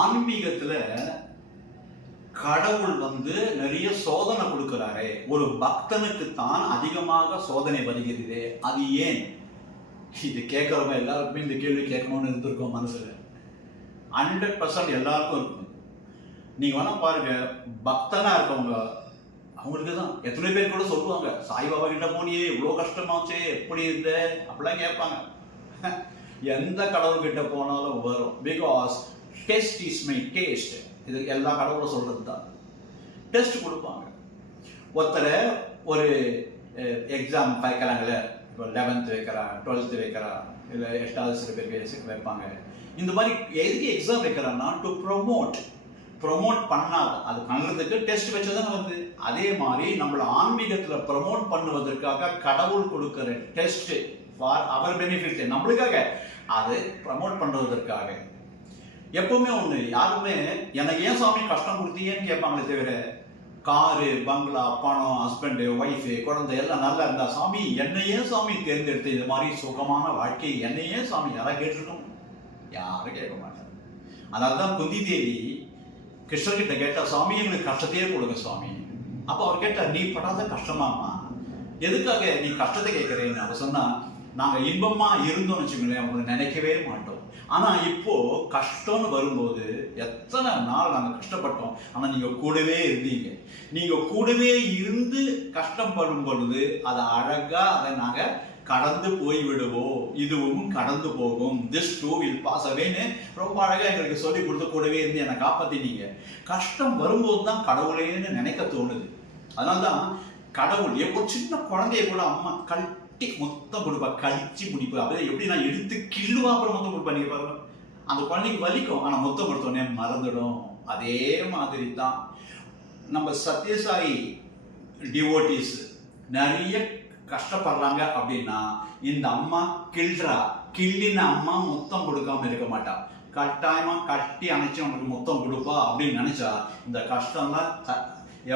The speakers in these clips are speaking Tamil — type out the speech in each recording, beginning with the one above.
ஆன்மீகத்துல கடவுள் நிறைய சோதனை கொடுக்கிறாரே, ஒரு பக்தனுக்கு தான் அதிகமாக சோதனை வருகிறது. அது ஏன்? இது கேட்கறவங்க எல்லாருக்குமே இந்த கேள்வி கேட்கணும்னு இருந்திருக்கோம் மனசுல. 100% எல்லாருக்கும் இருக்கும். நீங்க வேணா பாருங்க, பக்தனா இருக்கவங்க அவங்களுக்கு தான் எத்தனை பேர் கூட சொல்லுவாங்க, சாய்பாபா கிட்ட போனியே இவ்வளோ கஷ்டமாச்சே, எப்படி இருந்த அப்படிலாம் கேட்பாங்க. எந்த கடவுள் கிட்ட போனாலும் வரும். Because test is my taste. இது எல்லா கடவுளும் சொல்றது தான். டெஸ்ட் கொடுப்பாங்க. ஒருத்தரை ஒரு எக்ஸாம் வைக்கிறாங்களே, இப்போ 11th வைக்கிறா, 12th வைக்கிறா, இல்லை 8வது சில பேர் வைப்பாங்க. இந்த மாதிரி எதுக்கு எக்ஸாம் வைக்கிறான்னா, டு ப்ரொமோட் பண்ணாத அது பண்ணுறதுக்கு டெஸ்ட் வச்சதானே வருது. அதே மாதிரி நம்மள ஆன்மீகத்தில் ப்ரொமோட் பண்ணுவதற்காக கடவுள் கொடுக்கிற டெஸ்ட் ஃபார் அவர் பெனிஃபிட், நம்மளுக்காக அது ப்ரமோட் பண்ணுவதற்காக. எப்பவுமே ஒன்று, யாருமே எனக்கு ஏன் சாமி கஷ்டம் கொடுத்தீங்கன்னு கேட்பாங்களே தவிர, காரு, பங்களா, பணம், ஹஸ்பண்டு, ஒய்ஃபு, குழந்தை எல்லாம் நல்லா இருந்தா, சாமி என்னையே சாமி தேர்ந்தெடுத்து இது மாதிரி சுகமான வாழ்க்கை என்னையே சாமி யாராவது கேட்டிருக்கோம்? யாரும் கேட்க மாட்டாங்க. அதனால தான் குந்தி தேவி கிருஷ்ணர்கிட்ட கேட்டா, சாமி எங்களுக்கு கஷ்டத்தையே கொடுங்க சாமி. அப்போ அவர் கேட்டார், நீ படாத கஷ்டமாமா, எதுக்காக நீ கஷ்டத்தை கேட்குறேன்னு. அவர் சொன்னா, நாங்கள் இன்பமா இருந்தோம்னு வச்சுக்கோங்களேன், உங்களை நினைக்கவே மாட்டோம். ஆனால் இப்போ கஷ்டம்னு வரும்போது எத்தனை நாள் நாங்கள் கஷ்டப்பட்டோம், ஆனால் நீங்கள் கூடவே இருந்தீங்க. நீங்கள் கூடவே இருந்து கஷ்டப்படும் பொழுது அதை அழகா அதை நாங்கள் கடந்து போய் விடுவோம், இதுவும் கடந்து போகும், திஸ் டூ வில் பாஸ் அவேன்னு ரொம்ப அழகா எங்களுக்கு சொல்லி கொடுத்து கூடவே இருந்து என்னை காப்பாத்தினீங்க. கஷ்டம் வரும்போது தான் கடவுளேன்னு நினைக்க தோணுது. அதனால்தான் கடவுள் எப்போ சின்ன குழந்தைய கூட அம்மா கட்டி மொத்தம் கொடுப்பா, கழிச்சு முடிப்பா. அப்படியே எப்படின்னா எடுத்து கிள்ளுவா, அப்புறம் மொத்தம் கொடுப்பா. நீங்க பாருங்க, அந்த குழந்தைக்கு வலிக்கும், ஆனா மொத்தம் கொடுத்தோடனே மறந்துடும். அதே மாதிரி தான் நம்ம சத்யசாயி டிவோட்டிஸ் நிறைய கஷ்டப்படுறாங்க அப்படின்னா, இந்த அம்மா கிள்ளின அம்மா மொத்தம் கொடுக்காம இருக்க மாட்டா. கட்டாயமா கட்டி அணைச்சு அவனுக்கு மொத்தம் கொடுப்பா அப்படின்னு நினைச்சா, இந்த கஷ்டம்லாம்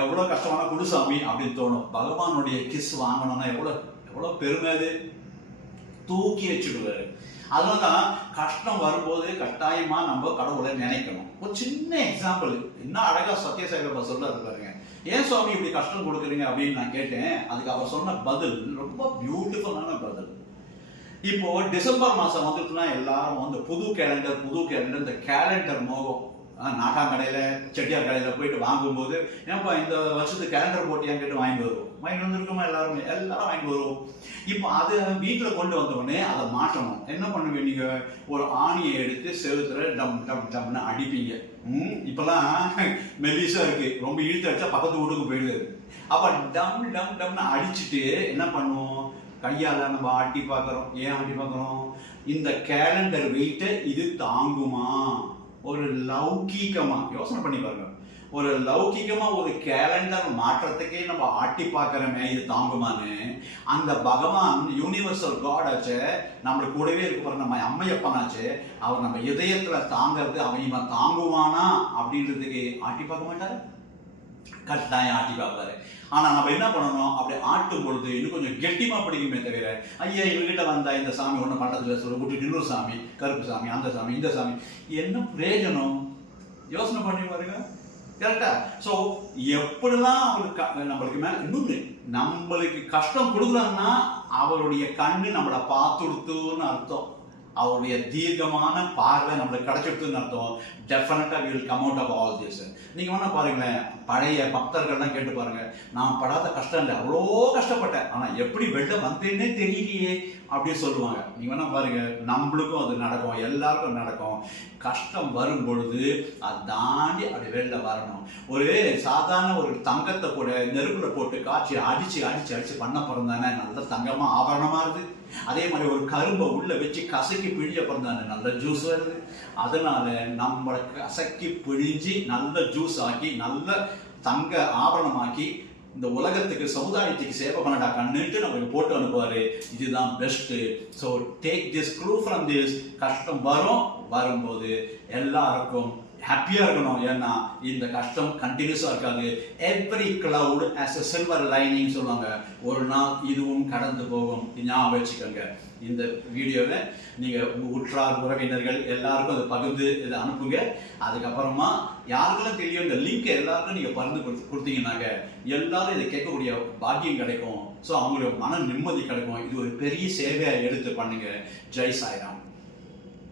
எவ்வளவு கஷ்டமான குடுசாமி அப்படின்னு தோணும். பகவானுடைய கிஸ் வாங்கணும்னா எவ்வளவு பெருமை, அது தூக்கி வச்சுடுவாரு. அதனாலதான் கஷ்டம் வரும்போது கட்டாயமா நம்ம கடவுளை நினைக்கணும். ஒரு சின்ன எக்ஸாம்பிள், என்ன அழகா சத்யசாயி பாபா சொல்றாரு பாருங்க. ஏன் சுவாமி இப்படி கஷ்டம் கொடுக்குறீங்க அப்படின்னு நான் கேட்டேன். அதுக்கு அவர் சொன்ன பதில் ரொம்ப பியூட்டிஃபுல்லான பதில். இப்போ டிசம்பர் மாசம் வந்துட்டுனா எல்லாரும் புது கேலண்டர் இந்த கேலண்டர் மோகம். நாட்டாம் கடையில, செட்டியார் கடையில போயிட்டு வாங்கும்போது, ஏன்பா இந்த வருஷத்துக்கு கேலண்டர் போட்டியான்னு கேட்டு வாங்கிட்டு வருவோம். வாங்கிட்டு வந்துருக்கோமா எல்லாரும் வாங்கிட்டு வருவோம். இப்போ அது வீட்டில் கொண்டு வந்தோடனே அதை மாற்றணும். என்ன பண்ணுவீங்க, நீங்க ஒரு ஆணியை எடுத்து செவுத்துல டம் டம் டம்னு அடிப்பீங்க. இப்பெல்லாம் மெலிசா இருக்கு, ரொம்ப இழுத்து அடிச்சா பக்கத்து வீட்டுக்கு போயிடுது. அப்ப டம் டம் டம்னு அடிச்சுட்டு என்ன பண்ணுவோம், கையால நம்ம ஆட்டி பார்க்கறோம். ஏன் ஆட்டி பார்க்கறோம்? இந்த கேலண்டர் வெயிட்ட இது தாங்குமா? ஒரு லௌகீகமா யோசனை பண்ணி பாருங்க. ஒரு லௌகிகமா ஒரு கேலண்டர் மாற்றத்துக்கே நம்ம ஆட்டி பார்க்கிறோமே, இது தாங்குமான்னு. அந்த பகவான் யூனிவர்சல் காட் ஆச்சு, நம்மளுக்கு கூடவே இருக்க போற நம்ம அம்மையப்பனாச்சு, அவர் நம்ம இதயத்துல தாங்கிறது, அவன் இவன் தாங்குவானா அப்படின்றதுக்கு ஆட்டி பார்க்க மாட்டாரு, கட்டாயம் ஆட்டி பார்ப்பாரு. ஆனா நம்ம என்ன பண்ணணும், அப்படி ஆட்டும் பொழுது இன்னும் கொஞ்சம் கெட்டிமா பிடிக்குமே தவிர, ஐயா இவங்கிட்ட வந்தா இந்த சாமி ஒன்றும் பண்றதுல சொல்ல விட்டு இன்னொரு சாமி, கருப்பு சாமி, அந்த சாமி, இந்த சாமி, என்ன பிரயோஜனம்? யோசனை பண்ணி பாருங்க. கரெக்டா? சோ எப்படிலாம் அவருக்கு நம்மளுக்கு மேல இன்னொன்று, நம்மளுக்கு கஷ்டம் கொடுக்குறாங்கன்னா அவருடைய கண்ணு நம்மளை பார்த்துடுத்துன்னு அர்த்தம். அவருடைய தீர்க்கமான பார்வை நம்மளுக்கு கிடைச்சிடுதுன்னு அர்த்தம். டெஃபினட்டா we will come out of all this. நீங்க வேணா பாருங்களேன், பழைய பக்தர்கள்லாம் கேட்டு பாருங்க, நான் படாத கஷ்டம் இல்லை, அவ்வளோ கஷ்டப்பட்டேன், ஆனா எப்படி வெளில வந்தேன்னே தெரியலையே அப்படின்னு சொல்லுவாங்க. நீங்க வேணா பாருங்க, நம்மளுக்கும் அது நடக்கும், எல்லாருக்கும் நடக்கும். கஷ்டம் வரும் பொழுது அதை தாண்டி அப்படி வெளில வரணும். ஒரு சாதாரண ஒரு தங்கத்தை கூட நெருப்புல போட்டு காய்ச்சி அடிச்சு அடிச்சு அடிச்சு பண்ண பிறந்தானே நல்ல தங்கமா ஆபரணமா இருக்கு. அதே மாதிரி ஒரு கரும்பை உள்ள வச்சு கசக்கி பிழிஞ்ச பிறந்தானே நல்ல ஜூஸ் வருது. அதனால நம்மளை கசக்கி பிழிஞ்சு நல்ல ஜூஸ் ஆக்கி நல்ல தங்க ஆபரணமாக்கி இந்த உலகத்துக்கு சமுதாயத்துக்கு சேவை பண்ணடா கண்ணுட்டு நமக்கு போட்டு அனுப்புவாரு. இதுதான் best. So take this clue from this. கஷ்டம் வரும்போது எல்லாருக்கும் ஹாப்பியா இருக்கணும். ஏன்னா இந்த கஷ்டம் கண்டினியூஸா இருக்காது. Every cloud as a silver lining சொல்லுவாங்க. ஒரு நாள் இதுவும் கடந்து போகும். ஞாபகம் வச்சுக்கோங்க. இந்த வீடியோவை நீங்க உங்க உற்றார் உறவினர்கள் எல்லாருக்கும் அதை பகிர்ந்து இதை அனுப்புங்க. அதுக்கப்புறமா யாருக்கெல்லாம் தெரியும் இந்த லிங்க் எல்லாருக்கும் நீங்க பகிர்ந்து கொடுத்தீங்கன்னாக்க எல்லாரும் இதை கேட்கக்கூடிய பாக்கியம் கிடைக்கும். ஸோ அவங்களுக்கு மன நிம்மதி கிடைக்கும். இது ஒரு பெரிய சேவையை எடுத்து பண்ணுங்க. ஜெய் சாய்ராம்.